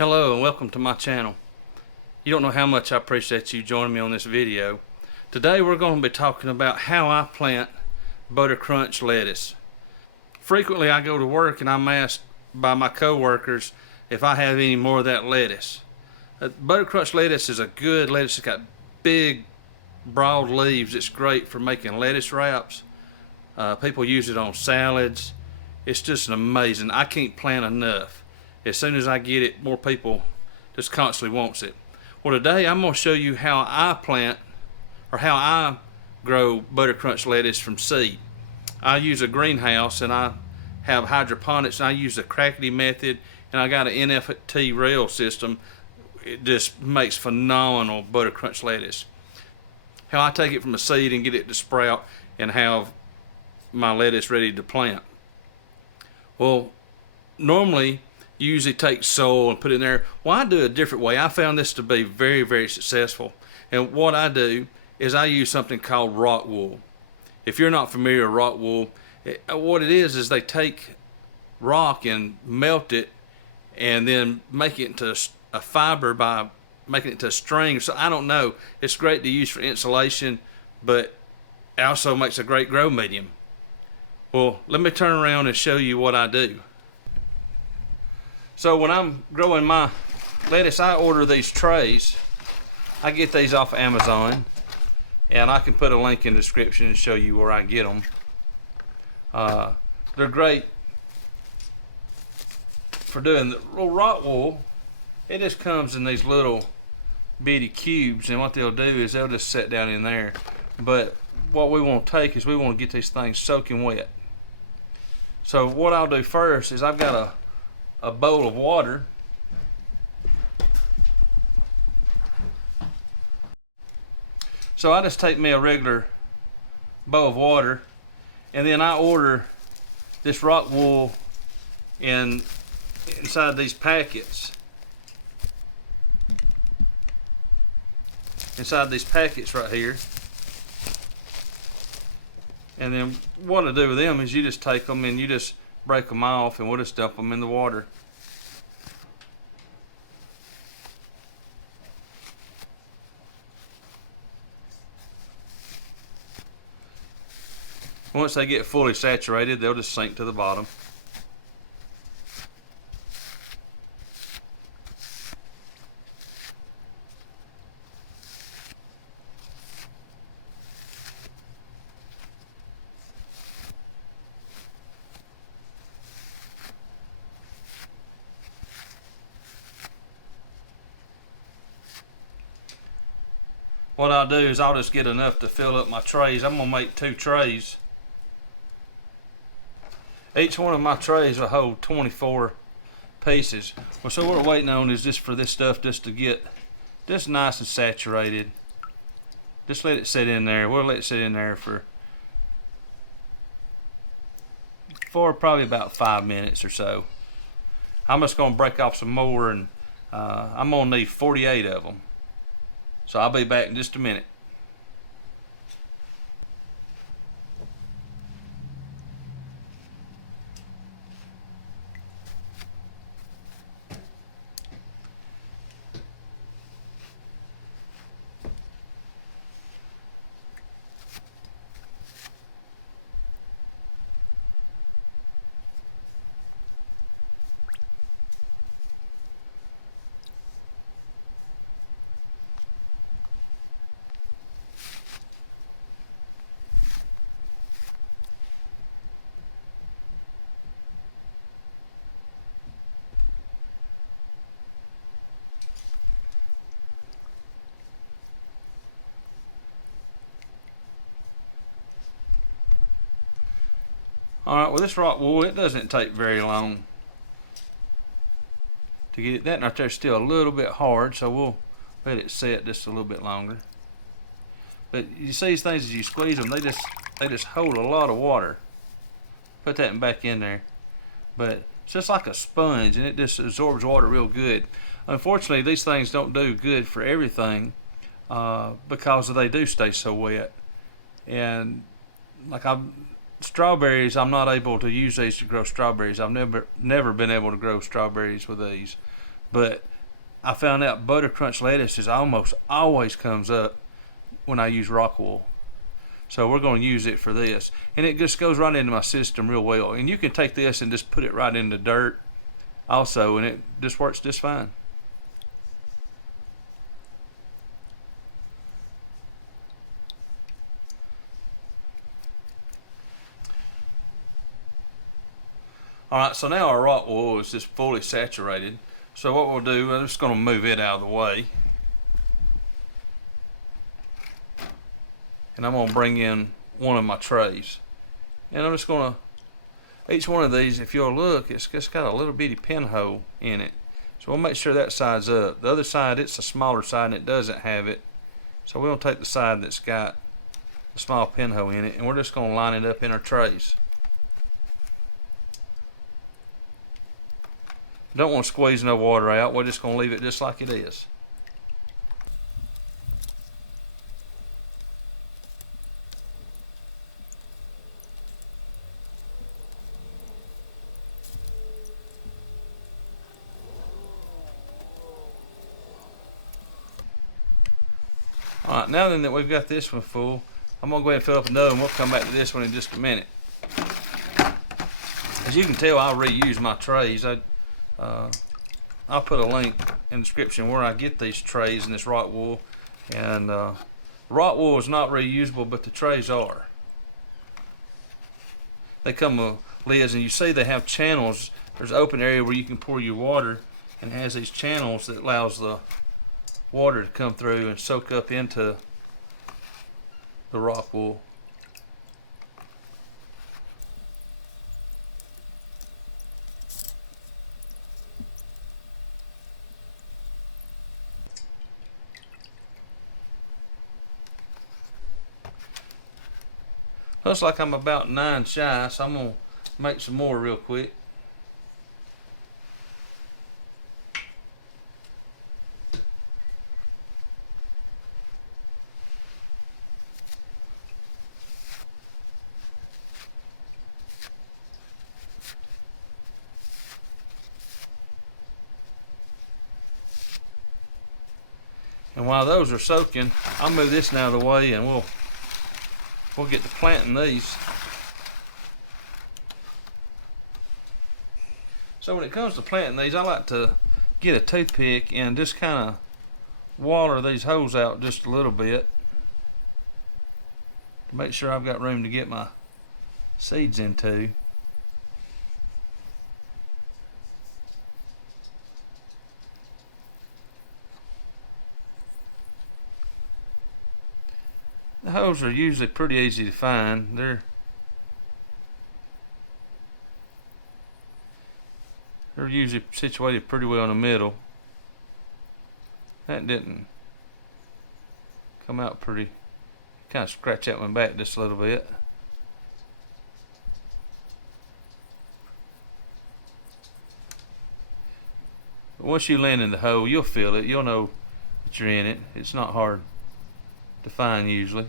Hello and welcome to my channel. You don't know how much I appreciate you joining me on this video. Today we're going to be talking about how I plant Buttercrunch lettuce. Frequently I go to work and I'm asked by my co-workers if I have any more of that lettuce. Buttercrunch lettuce is a good lettuce. It's got big broad leaves. It's great for making lettuce wraps. People use it on salads. It's just amazing. I can't plant enough. As soon as I get it, more people just constantly wants it. Well, today I'm going to show you how I plant, or how I grow Buttercrunch lettuce from seed. I use a greenhouse and I have hydroponics, and I use the crackety method, and I got an NFT rail system. It just makes phenomenal Buttercrunch lettuce. How I take it from a seed and get it to sprout and have my lettuce ready to plant. Well, normally you usually take soil and put it in there. Well, I do it a different way. I found this to be very, very successful. And what I do is I use something called Rockwool. If you're not familiar with Rockwool, what it is they take rock and melt it and then make it into a fiber by making it into a string. So I don't know. It's great to use for insulation, but it also makes a great grow medium. Well, let me turn around and show you what I do. So when I'm growing my lettuce, I order these trays. I get these off of Amazon, and I can put a link in the description and show you where I get them. They're great for doing the Rockwool. It just comes in these little bitty cubes, and what they'll do is they'll just set down in there. But what we want to take is we want to get these things soaking wet. So what I'll do first is I've got a bowl of water. So I just take me a regular bowl of water, and then I order this Rockwool inside these packets. Inside these packets right here. And then what I do with them is you just take them and you just break them off, and we'll just dump them in the water. Once they get fully saturated, they'll just sink to the bottom. What I'll do is I'll just get enough to fill up my trays. I'm going to make 2 trays. Each one of my trays will hold 24 pieces. Well, so what we're waiting on is just for this stuff just to get just nice and saturated. Just let it sit in there. We'll let it sit in there for probably about 5 minutes or so. I'm just going to break off some more, and I'm going to need 48 of them. So I'll be back in just a minute. Alright, well, this Rockwool, it doesn't take very long to get it. That right there's still a little bit hard, so we'll let it set just a little bit longer. But you see these things, as you squeeze them, they just hold a lot of water. Put that back in there. But it's just like a sponge, and it just absorbs water real good. Unfortunately, these things don't do good for everything because they do stay so wet. And like strawberries, I'm not able to use these to grow strawberries. I've never been able to grow strawberries with these. But I found out Buttercrunch lettuce is almost always comes up when I use Rockwool. So we're going to use it for this. And it just goes right into my system real well. And you can take this and just put it right in the dirt also, and it just works just fine. Alright, so now our Rockwool is just fully saturated. So what we'll do, I'm just going to move it out of the way. And I'm going to bring in one of my trays. And I'm just going to, each one of these, if you'll look, it's just got a little bitty pinhole in it. So we'll make sure that side's up. The other side, it's a smaller side and it doesn't have it. So we'll take the side that's got a small pinhole in it, and we're just going to line it up in our trays. Don't want to squeeze no water out. We're just going to leave it just like it is. Alright, now then that we've got this one full, I'm going to go ahead and fill up another one. We'll come back to this one in just a minute. As you can tell, I reuse my trays. I'll put a link in the description where I get these trays and this Rockwool. And Rockwool is not reusable, but the trays are. They come with lids, and you see they have channels. There's an open area where you can pour your water, and it has these channels that allows the water to come through and soak up into the Rockwool. Looks like I'm about 9 shy, so I'm going to make some more real quick. And while those are soaking, I'll move this now out of the way, and we'll get to planting these. So when it comes to planting these, I like to get a toothpick and just kind of water these holes out just a little bit to make sure I've got room to get my seeds into. The holes are usually pretty easy to find. They're usually situated pretty well in the middle. That didn't come out pretty. Kind of scratch that one back just a little bit. But once you land in the hole, you'll feel it. You'll know that you're in it. It's not hard to find usually.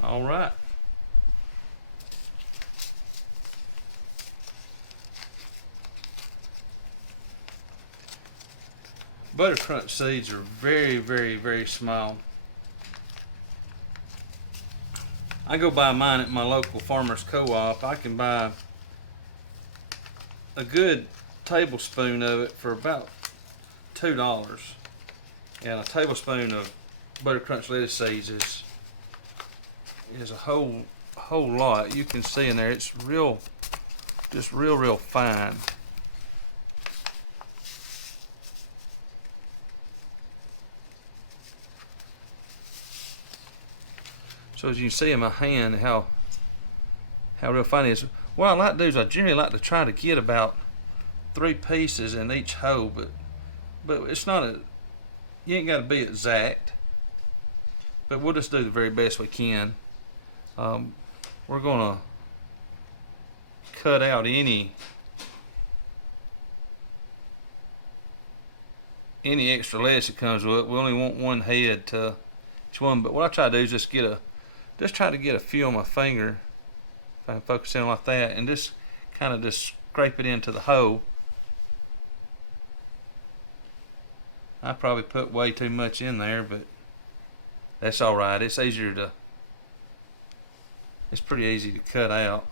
All right. Buttercrunch seeds are very, very, very small. I go buy mine at my local farmer's co-op. I can buy a good tablespoon of it for about $2. And a tablespoon of Buttercrunch lettuce seeds is a whole lot. You can see in there it's real, just real fine. So as you can see in my hand how real fine it is. what I like to do is I generally like to try to get about 3 pieces in each hole, but it's not you ain't got to be exact, but we'll just do the very best we can. We're gonna cut out any extra lettuce that comes with it. We only want one head to each one, but what I try to do is just try to get a few on my finger, if I can focus in like that, and just kind of just scrape it into the hole. I probably put way too much in there, but that's alright. It's pretty easy to cut out.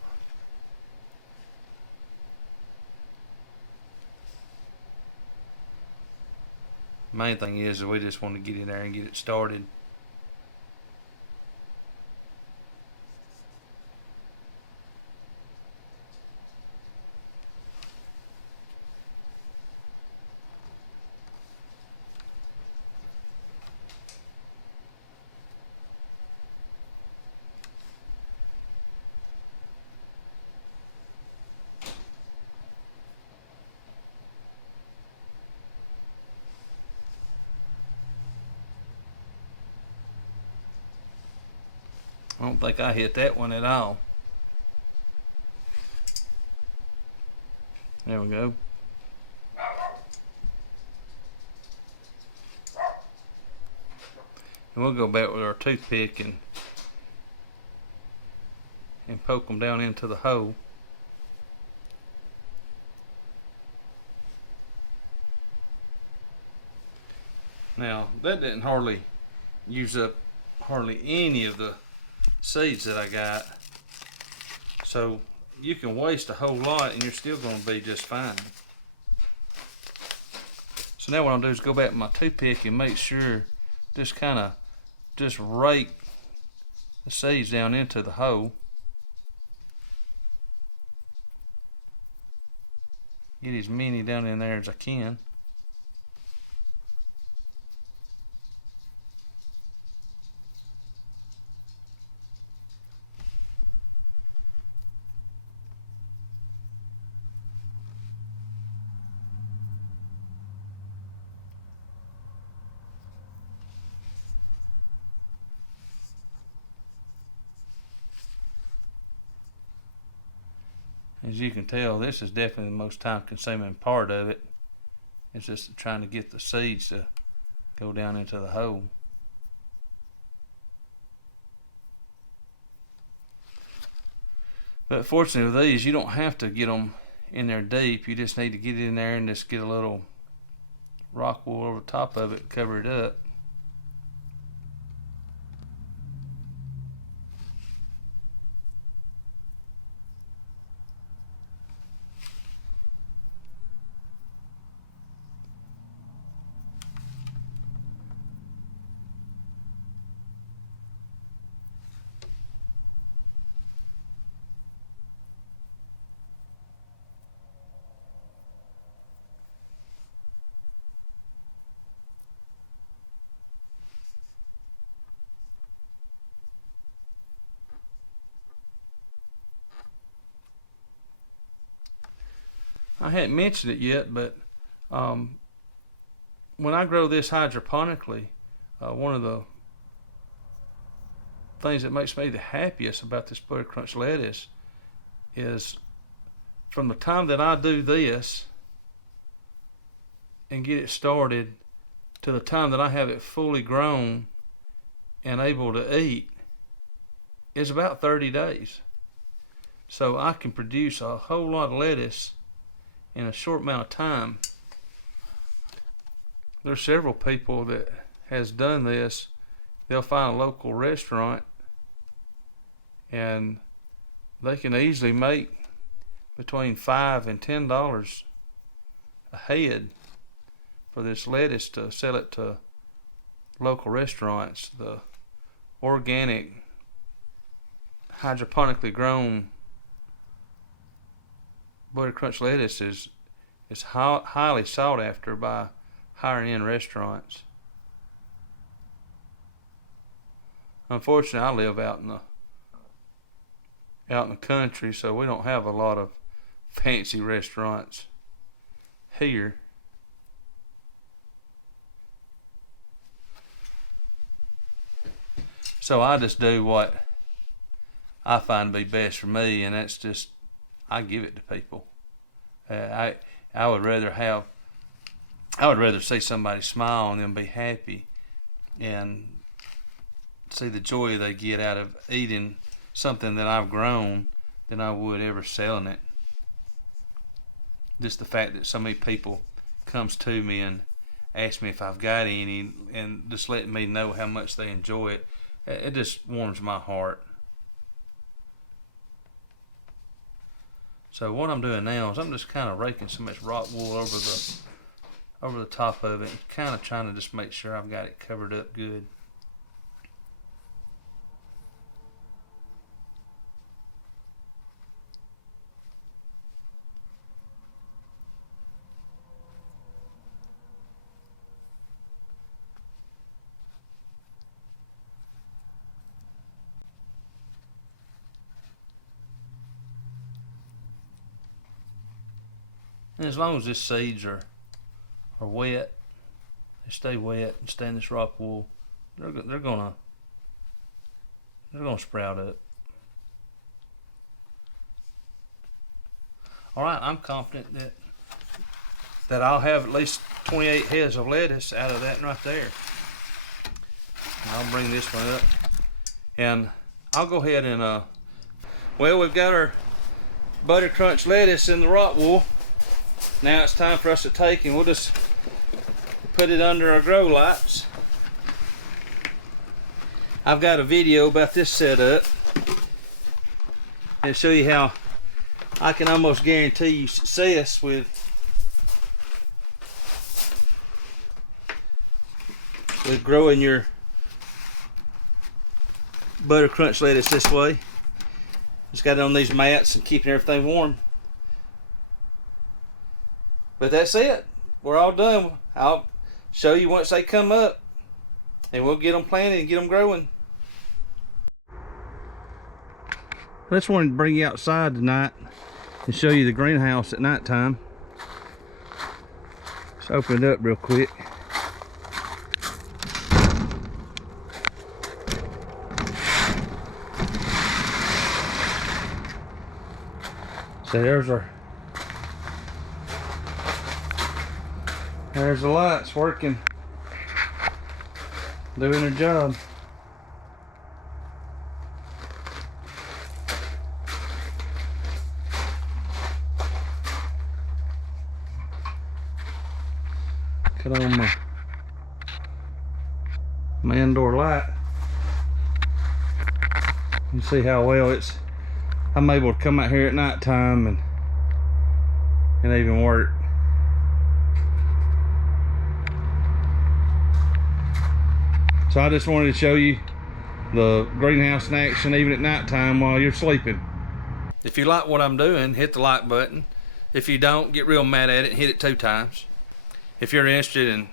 Main thing is we just want to get in there and get it started. I don't think I hit that one at all. There we go. And we'll go back with our toothpick and poke them down into the hole. Now that didn't hardly use up hardly any of the seeds that I got, so you can waste a whole lot and you're still going to be just fine. So now what I'll do is go back with my toothpick and make sure just rake the seeds down into the hole. Get as many down in there as I can. As you can tell, this is definitely the most time consuming part of it. It's just trying to get the seeds to go down into the hole. But fortunately with these, you don't have to get them in there deep. You just need to get in there and just get a little Rockwool over top of it, cover it up. I hadn't mentioned it yet, but when I grow this hydroponically, one of the things that makes me the happiest about this Buttercrunch lettuce is from the time that I do this and get it started to the time that I have it fully grown and able to eat is about 30 days. So I can produce a whole lot of lettuce in a short amount of time. There's several people that has done this. They'll find a local restaurant and they can easily make between $5 and $10 a head for this lettuce to sell it to local restaurants. The organic, hydroponically grown Buttercrunch lettuce is highly sought after by higher end restaurants. Unfortunately, I live out in the out in the country, so we don't have a lot of fancy restaurants here. So I just do what I find to be best for me, and that's just I give it to people. I would rather see somebody smile and them be happy, and see the joy they get out of eating something that I've grown than I would ever selling it. Just the fact that so many people comes to me and ask me if I've got any, and just letting me know how much they enjoy it, it just warms my heart. So what I'm doing now is I'm just kind of raking some of this Rockwool over the top of it, kind of trying to just make sure I've got it covered up good. And as long as these seeds are wet, they stay wet and stay in this Rockwool, they're gonna sprout up. All right, I'm confident that I'll have at least 28 heads of lettuce out of that right there. I'll bring this one up, and I'll go ahead and well, we've got our Buttercrunch lettuce in the Rockwool. Now it's time for us to take, and we'll just put it under our grow lights. I've got a video about this setup and show you how I can almost guarantee you success with growing your Buttercrunch lettuce this way. Just got it on these mats and keeping everything warm. But that's it. We're all done. I'll show you once they come up, and we'll get them planted and get them growing. I just wanted to bring you outside tonight and show you the greenhouse at night time. Let's open it up real quick. So there's the lights working, doing their job. Cut on my indoor light. You see how well I'm able to come out here at night time and even work. So I just wanted to show you the greenhouse in action even at night time while you're sleeping. If you like what I'm doing, hit the like button. If you don't, get real mad at it and hit it 2 times. If you're interested in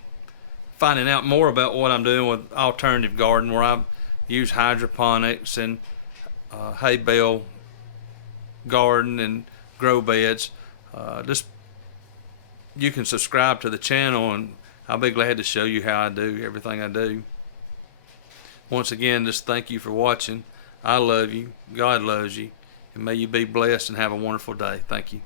finding out more about what I'm doing with alternative garden, where I use hydroponics and hay bale garden and grow beds, you can subscribe to the channel, and I'll be glad to show you how I do everything I do. Once again, just thank you for watching. I love you. God loves you. And may you be blessed and have a wonderful day. Thank you.